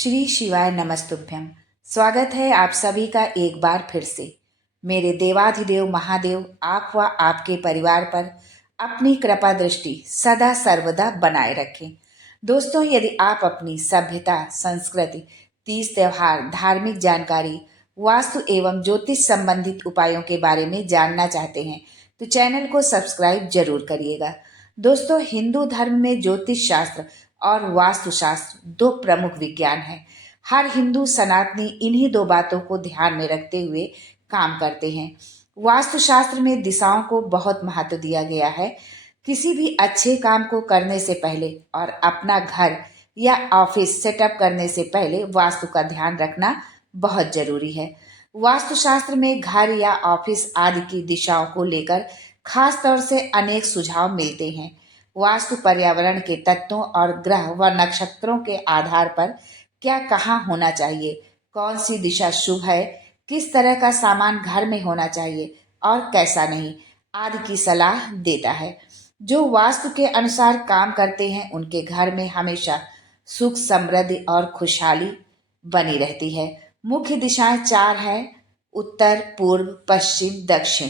श्री शिवाय नमस्तुभ्यम। स्वागत है आप सभी का एक बार फिर से। मेरे देवाधिदेव महादेव आप व आपके परिवार पर अपनी कृपा दृष्टि सदा सर्वदा बनाए रखें। दोस्तों, यदि आप अपनी सभ्यता, संस्कृति, तीज त्योहार, धार्मिक जानकारी, वास्तु एवं ज्योतिष संबंधित उपायों के बारे में जानना चाहते हैं तो चैनल को सब्सक्राइब जरूर करिएगा। दोस्तों, हिंदू धर्म में ज्योतिष शास्त्र और वास्तुशास्त्र दो प्रमुख विज्ञान हैं। हर हिंदू सनातनी इन्हीं दो बातों को ध्यान में रखते हुए काम करते हैं। वास्तुशास्त्र में दिशाओं को बहुत महत्व दिया गया है। किसी भी अच्छे काम को करने से पहले और अपना घर या ऑफिस सेटअप करने से पहले वास्तु का ध्यान रखना बहुत जरूरी है। वास्तुशास्त्र में घर या ऑफिस आदि की दिशाओं को लेकर खास तौर से अनेक सुझाव मिलते हैं। वास्तु पर्यावरण के तत्वों और ग्रह व नक्षत्रों के आधार पर क्या कहाँ होना चाहिए, कौन सी दिशा शुभ है, किस तरह का सामान घर में होना चाहिए और कैसा नहीं, आदि की सलाह देता है। जो वास्तु के अनुसार काम करते हैं उनके घर में हमेशा सुख, समृद्धि और खुशहाली बनी रहती है। मुख्य दिशाएं चार हैं: उत्तर, पूर्व, पश्चिम, दक्षिण।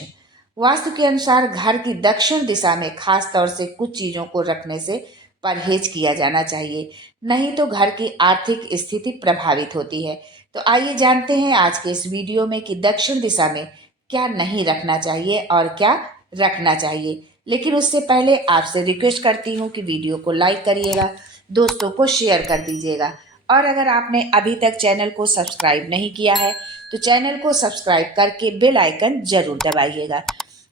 वास्तु के अनुसार घर की दक्षिण दिशा में खास तौर से कुछ चीजों को रखने से परहेज किया जाना चाहिए, नहीं तो घर की आर्थिक स्थिति प्रभावित होती है। तो आइए जानते हैं आज के इस वीडियो में कि दक्षिण दिशा में क्या नहीं रखना चाहिए और क्या रखना चाहिए। लेकिन उससे पहले आपसे रिक्वेस्ट करती हूँ कि वीडियो को लाइक करिएगा, दोस्तों को शेयर कर दीजिएगा, और अगर आपने अभी तक चैनल को सब्सक्राइब नहीं किया है तो चैनल को सब्सक्राइब करके बेल आइकन जरूर दबाइएगा।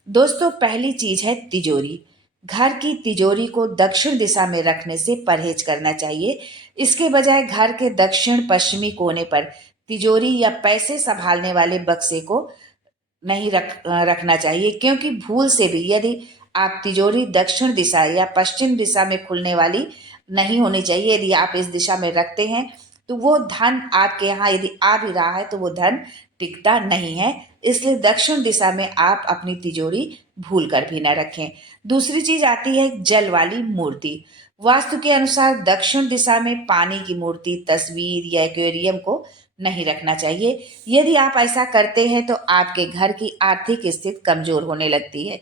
दोस्तों, पहली चीज है तिजोरी। घर की तिजोरी को दक्षिण दिशा में रखने से परहेज करना चाहिए। इसके बजाय घर के दक्षिण पश्चिमी कोने पर तिजोरी या पैसे संभालने वाले बक्से को नहीं रखना चाहिए, क्योंकि भूल से भी यदि आप तिजोरी दक्षिण दिशा या पश्चिम दिशा में खुलने वाली नहीं होनी चाहिए, यदि आप इस दिशा में रखते हैं तो वो धन आपके यहाँ यदि आ भी रहा है तो वो धन टिकता नहीं है। इसलिए दक्षिण दिशा में आप अपनी तिजोरी भूल कर भी न रखें। दूसरी चीज आती है जल वाली मूर्ति। वास्तु के अनुसार दक्षिण दिशा में पानी की मूर्ति, तस्वीर या एक्वेरियम को नहीं रखना चाहिए। यदि आप ऐसा करते हैं तो आपके घर की आर्थिक स्थिति कमजोर होने लगती है।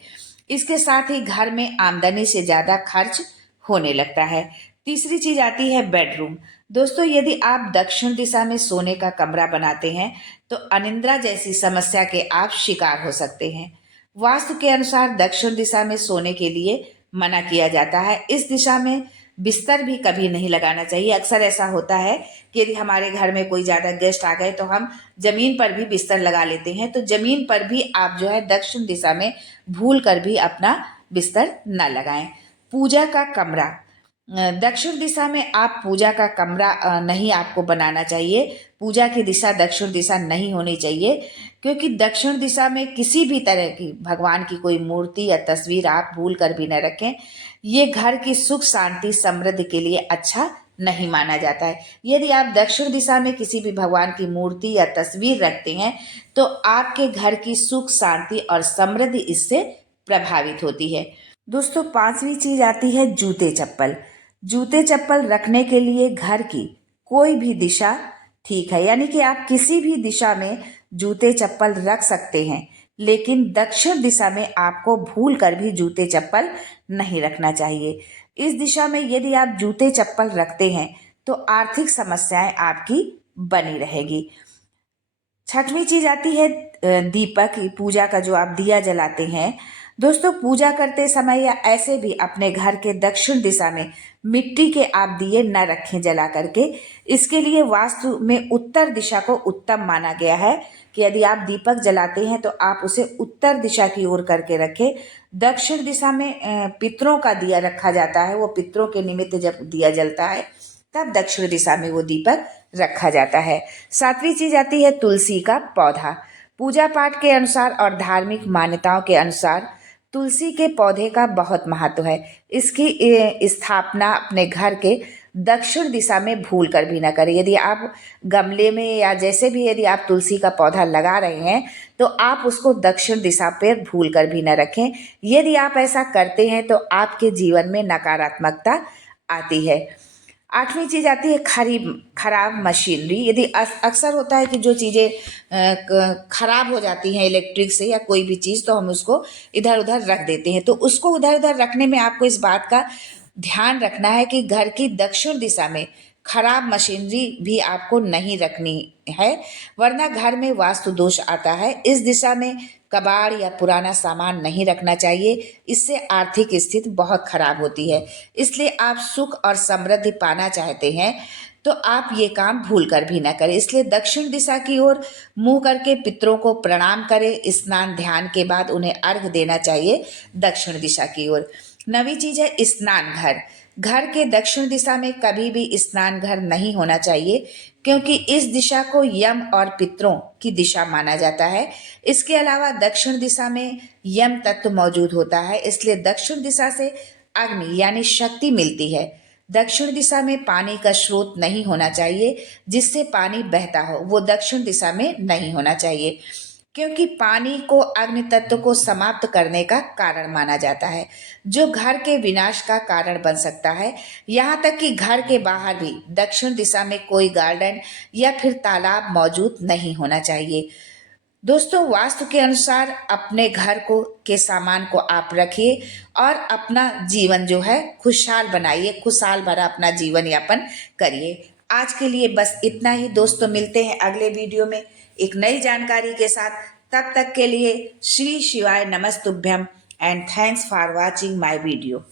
इसके साथ ही घर में आमदनी से ज्यादा खर्च होने लगता है। तीसरी चीज आती है बेडरूम। दोस्तों, यदि आप दक्षिण दिशा में सोने का कमरा बनाते हैं तो अनिद्रा जैसी समस्या के आप शिकार हो सकते हैं। वास्तु के अनुसार दक्षिण दिशा में सोने के लिए मना किया जाता है। इस दिशा में बिस्तर भी कभी नहीं लगाना चाहिए। अक्सर ऐसा होता है कि यदि हमारे घर में कोई ज्यादा गेस्ट आ गए तो हम जमीन पर भी बिस्तर लगा लेते हैं। तो जमीन पर भी आप जो है दक्षिण दिशा में भूल कर भी अपना बिस्तर न लगाएं। पूजा का कमरा। दक्षिण दिशा में आप पूजा का कमरा नहीं आपको बनाना चाहिए। पूजा की दिशा दक्षिण दिशा नहीं होनी चाहिए, क्योंकि दक्षिण दिशा में किसी भी तरह की भगवान की कोई मूर्ति या तस्वीर आप भूल कर भी न रखें। ये घर की सुख, शांति, समृद्धि के लिए अच्छा नहीं माना जाता है। यदि आप दक्षिण दिशा में किसी भी भगवान की मूर्ति या तस्वीर रखते हैं तो आपके घर की सुख, शांति और समृद्धि इससे प्रभावित होती है। दोस्तों, पांचवी चीज आती है जूते चप्पल। जूते चप्पल रखने के लिए घर की कोई भी दिशा ठीक है, यानी कि आप किसी भी दिशा में जूते चप्पल रख सकते हैं, लेकिन दक्षिण दिशा में आपको भूल कर भी जूते चप्पल नहीं रखना चाहिए। इस दिशा में यदि आप जूते चप्पल रखते हैं तो आर्थिक समस्याएं आपकी बनी रहेगी। छठवीं चीज आती है दीपक। पूजा का जो आप दिया जलाते हैं, दोस्तों, पूजा करते समय या ऐसे भी अपने घर के दक्षिण दिशा में मिट्टी के आप दिए न रखें जला करके। इसके लिए वास्तु में उत्तर दिशा को उत्तम माना गया है कि यदि आप दीपक जलाते हैं तो आप उसे उत्तर दिशा की ओर करके रखें। दक्षिण दिशा में पितरों का दिया रखा जाता है। वो पितरों के निमित्त जब दिया जलता है तब दक्षिण दिशा में वो दीपक रखा जाता है। सातवीं चीज आती है तुलसी का पौधा। पूजा पाठ के अनुसार और धार्मिक मान्यताओं के अनुसार तुलसी के पौधे का बहुत महत्व है। इसकी स्थापना अपने घर के दक्षिण दिशा में भूल कर भी ना करें। यदि आप गमले में या जैसे भी यदि आप तुलसी का पौधा लगा रहे हैं तो आप उसको दक्षिण दिशा पर भूल कर भी ना रखें। यदि आप ऐसा करते हैं तो आपके जीवन में नकारात्मकता आती है। आठवीं चीज आती है खराब मशीनरी। यदि अक्सर होता है कि जो चीज़ें खराब हो जाती हैं इलेक्ट्रिक से या कोई भी चीज़, तो हम उसको इधर उधर रख देते हैं। तो उसको उधर उधर रखने में आपको इस बात का ध्यान रखना है कि घर की दक्षिण दिशा में खराब मशीनरी भी आपको नहीं रखनी है, वरना घर में वास्तु दोष आता है। इस दिशा में कबाड़ या पुराना सामान नहीं रखना चाहिए, इससे आर्थिक स्थिति बहुत खराब होती है। इसलिए आप सुख और समृद्धि पाना चाहते हैं तो आप ये काम भूल कर भी ना करें। इसलिए दक्षिण दिशा की ओर मुंह करके पितरों को प्रणाम करें। स्नान ध्यान के बाद उन्हें अर्घ देना चाहिए दक्षिण दिशा की ओर। नवी चीज है स्नान घर। घर के दक्षिण दिशा में कभी भी स्नान घर नहीं होना चाहिए, क्योंकि इस दिशा को यम और पितरों की दिशा माना जाता है। इसके अलावा दक्षिण दिशा में यम तत्व मौजूद होता है, इसलिए दक्षिण दिशा से अग्नि यानी शक्ति मिलती है। दक्षिण दिशा में पानी का स्रोत नहीं होना चाहिए जिससे पानी बहता हो, वो दक्षिण दिशा में नहीं होना चाहिए, क्योंकि पानी को अग्नि तत्व को समाप्त करने का कारण माना जाता है, जो घर के विनाश का कारण बन सकता है। यहाँ तक कि घर के बाहर भी दक्षिण दिशा में कोई गार्डन या फिर तालाब मौजूद नहीं होना चाहिए। दोस्तों, वास्तु के अनुसार अपने घर को के सामान को आप रखिए और अपना जीवन जो है खुशहाल बनाइए, खुशहाल भरा अपना जीवन यापन करिए। आज के लिए बस इतना ही दोस्तों, मिलते हैं अगले वीडियो में एक नई जानकारी के साथ। तब तक के लिए श्री शिवाय नमस्तुभ्यम and thanks for watching my video.